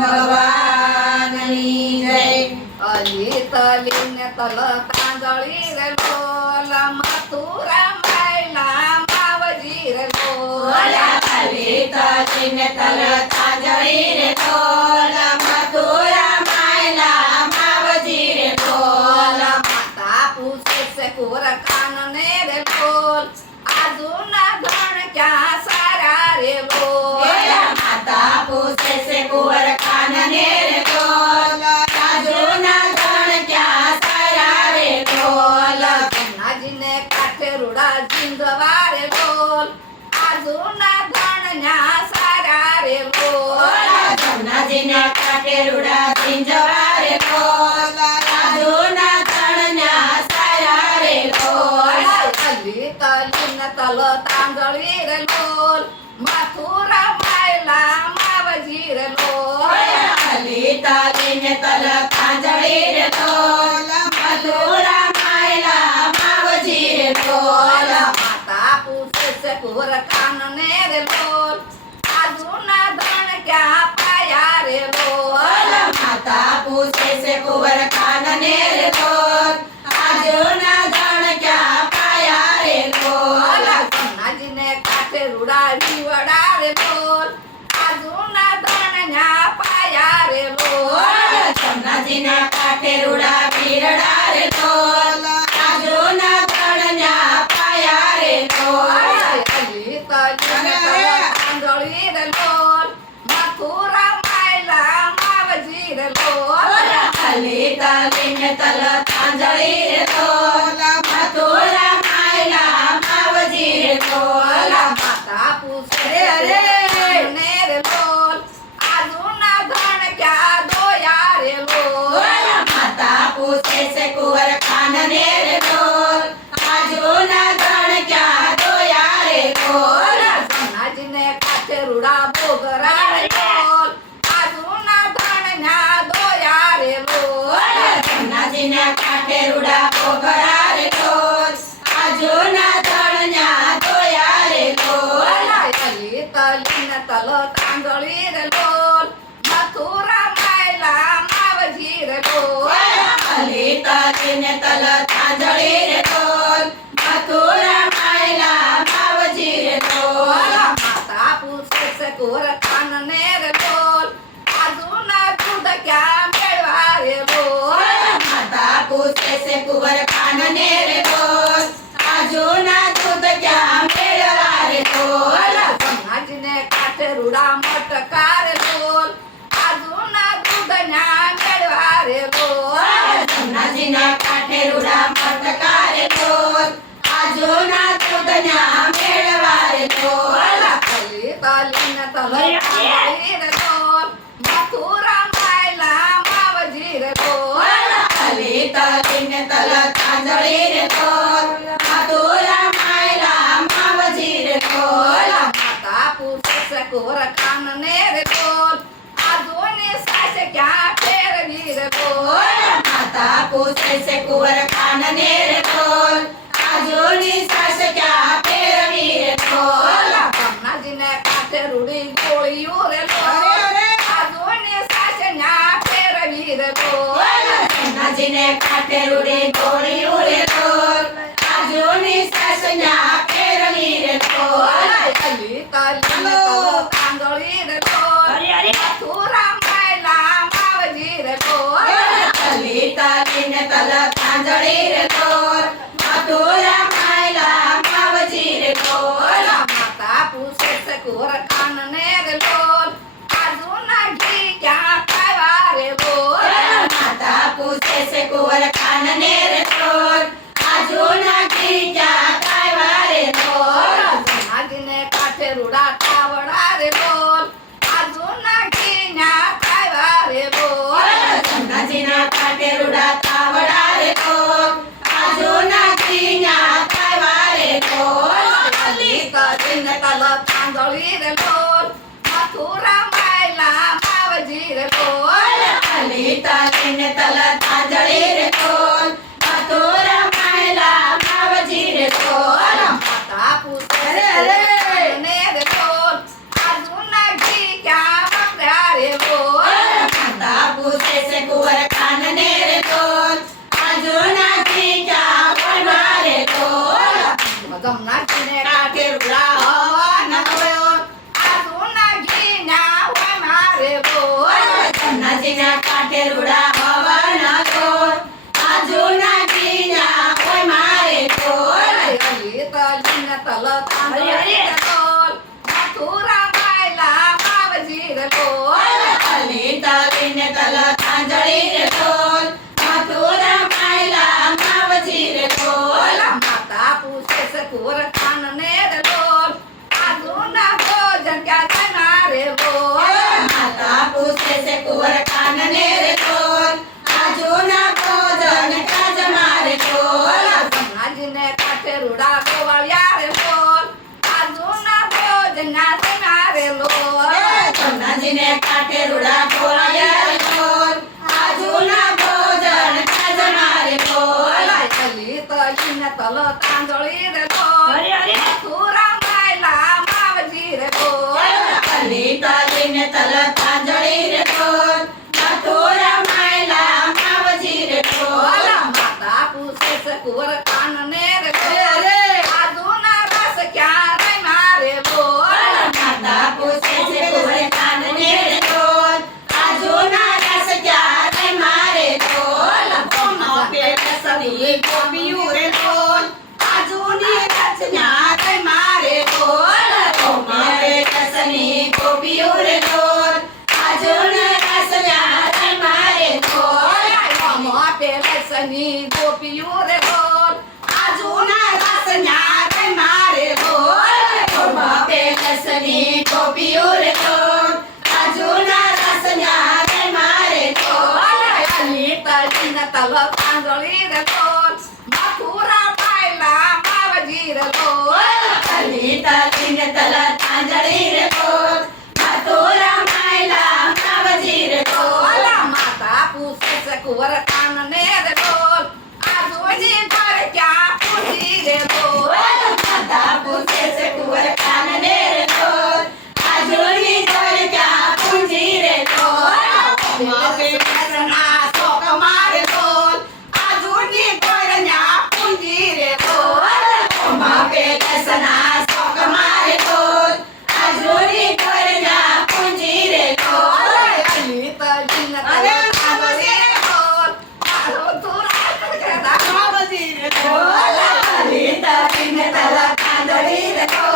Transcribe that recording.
ભગવાનની જય. અલી તલી ને તલ તાંદળી રે લોલ મથુરા માયલા માવજી રે લોલ. અલી તલી ને તલ તાંદળી રે લોલ મથુરા માયલા માવજી રે લોલ. માતા પૂછે છે કુંવર કાન ને રે લોલ આજુના ધણ ક્યાં સારા રે લોલ. માતા પૂછે છે કુંવર કાનને રે લોલ આજુના ધણ ક્યાં સારા રે લોલ. જમનાજીને કાંઠે રૂડા ઝીંઝવા રે લોલ આજુના ધણ ન્યા સારા રે લોલ. જમનાજીને કાંઠે રૂડા ઝીંઝવા રે લોલ આજુના ધણ ન્યા સારા રે લોલ. અલી તલી ને તલ તાંદળી રે લોલ મથુરા માયલા માવજી રે લોલ. અલી તલી ને તલ તાંદળી રે લોલ મથુરા માયલા માવજી રે લોલ. માતા પૂછે છે કુંવર કાન ને રે લોલ આજુના ધણ ક્યાં પાયા રે લોલ. માતા પૂછે છે કુંવર કાનને રે લોલ આજુના ધણ ક્યાં પાયા રે લોલ. જમનાજીને કાંઠે રૂડા રીવડા રે લોલ આજુના ધણ ન્યા પાયા રે લોલ. જમનાજીના કાંઠે રૂડા પીરડા રે લોલ આજુના ધણ ન્યા પાયા રે લોલ. અલી તલી ને તલ તાંદળી રે લોલ મથુરા માયલા માવજી રે લોલ. અલી તલી ને તલ તાંદળી રે લોલ મથુરા માયલા માવજી રે લોલ. માતા પૂછે રે ને રે લોલ આજુના ધણ ક્યાં દોયા રે લોલ. માતા પૂછે છે કુંવર કાનને રે લોલ આજુના ધણ ક્યાં દોયા રે લોલ. જમનાજીને કાંઠે રૂડા બોગરા રે લોલ આજુના ધણ ન્યા દોયા રે લોલ. જમનાજીના કાંઠે રૂડા પોગરા રે લોલ આજુના ધણ ન્યા દોયા રે લોલ. અલી તલી ને તલ તાંદળી રે લોલ મથુરા માયલા માવજી રે લોલ. અલી તલી ને તલ તાંદળી રે લોલ મથુરા માયલા માવજી રે લોલ. માતા પૂછે છે કુંવર કાન ને રે લોલ આજુના દૂધ ક્યાં મેળવા રે લોલ. માતા પૂછે છે કુંવર કાનને રે લોલ આજુના દૂધ ક્યાં મેળવા રે લોલ. જમનાજીને કાંઠે રૂડા મટકા રે લોલ આજુના દૂધ ન્યા મેળવા રે લોલ. જમનાજીના કાંઠે રૂડા મટકા રે લોલ આજુના દૂધ ન્યા મેળવા રે લોલ. અલી તલી ને તલ તાંદળી રે લોલ મથુરા માયલા માવજી રે લોલ. અલી તલી ને તલ તાંદળી રે લોલ મથુરા માયલા માવજી રે લોલ. માતા પૂછે છે કુંવર કાન ને રે લોલ આજુની સાસ ક્યાં ફેરવી રે લોલ. માતા પૂછે છે કુંવર કાનને રે લોલ આજુની સાસ ક્યાં ફેરવી રે લોલ. જમનાજીને કાંઠે રૂડી ગોળીયું રે લોલ આજુની સાસ ન્યા ફેરવી રે લોલ. જમનાજીને કાંઠે રૂડી ગોળીયું રે લોલ આજુની સાસ ક્યાં ફેરવી રે લોલ. અલી તલી ને તલ તાંદળી રે લોલ મથુરા માયલા માવજી રે લોલ. અલી તલી ને તલ તાંદળી રે લોલ મથુરા માયલા માવજી રે લોલ. માતા પૂછે છે કુંવર કાન ને રે લોલ આજુના ઘી ક્યાં ખાવા રે લોલ. માતા પૂછે છે કુંવર કાનને રે લોલ આજુના ઘી ક્યાં ખાવા રે લોલ. જમનાજીને કાંઠે રૂડા તાવડા રે લોલ આજુના ઘી ન્યા ખાવા રે લોલ. જમનાજીના કાંઠે રૂડા તાવડા રે લોલ આજુના ઘી ક્યાં ખાવા રે લોલ. અલી તલી ને તલ તાંદળી રે લોલ મથુરા માયલા માવજી રે લોલ. અલી તલી ને તલ તાંદળી રે લોલ મથુરા માયલા માવજી રે લોલ. માતા પૂછે ને રે લોલ આજુના ઘી ક્યાં વપરાય રે લોલ. જમનાજીને કાંઠે રૂડા હવન હોય. આજુના ઘીના હોય મારે બોલ જમનાજીના કાંઠે રૂડા હવન હોય. આજુના ઘીના હોય મારે ઢોલ. હરી તલીને તલ તાંદળી રે બોલ મથુરા માયલા માવજી રે બોલ અલી તલીને તલ તાંજળી રે ઢોલ. મથુરા માયલા માવજી રે ઢોલ. માતા પૂછે છે કુંવર કાનને રે બોલ આજુના ભોજન ક્યાં જમા રે બોલ માતા પૂછે છે કુંવર કાનને રે ઢોલ. આજુના ભોજન કાજ મારે ઢોલ. જમનાજીને કાંઠે રૂડા ગોવાળિયા રે બોલ આજુના ભોજન ના જમા રે લોલ જમનાજીને કાંઠે રૂડા ઢોળાયા રે ઢોલ. આજુના ભોજન કાજ મારે ઢોલ. અલી તલીને તલ તાંદળી રે બોલ મથુરા માયલા માવજી રે બોલ અલી તલીને તલ તાંજળી રે ઢોલ. મથુરા માયલા માવજી રે ઢોલ. માતા પૂછે છે કુંવર કાનને રે બોલ આજુના રસ ક્યાં રે મારે બોલ માતા પૂછે છે કુંવર કાનને રે ઢોલ. આજુના રસ ક્યારે મારે ઢોલ. કોનો પેટ સની ગોપીયું રે ઢોલ. આજુની રચના રે મારે ઢોલ. કોનો પેટ સની ગોપીયું રે ઢોલ. આજુના રચના રે મારે ઢોલ. પેલસની ગોપીયું રે બોલ આજુના રચના રે મારે ઢોલ. કોનો પેટ સની ગોપીયું રે ઢોલ. આજુના રચના રે મારે ઢોલ. અલી તલીને તલ તાંદળી રે બોલ મથુરા માયલા માવજી રે બોલ અલી તલીને તલ તાંજળી રે ઢોલ. મથુરા માયલા માવજી રે ઢોલ. માતા પૂછે છે કુંવર કાનને રે બોલ આજુની ઘર ક્યાં પૂછી રે બોલ માતા પૂછે છે કુંવર કાનને રે ઢોલ. આજુની ઘર ક્યાં પૂંજી રે ઢોલ. પેટના શોક મારે ઢોલ. આજુની ઘર ન્યા પૂંજી રે ઢોલ. પેટના શોક મારે ઢોલ. આજુની ઘર ન્યા પૂંજી રે ઢોલ. અલી તલીને તલ તાંદળી રે બોલ મથુરા માવજી રે ઢોલ. અલી તલીને તલ તાંજળી રે ઢોલ.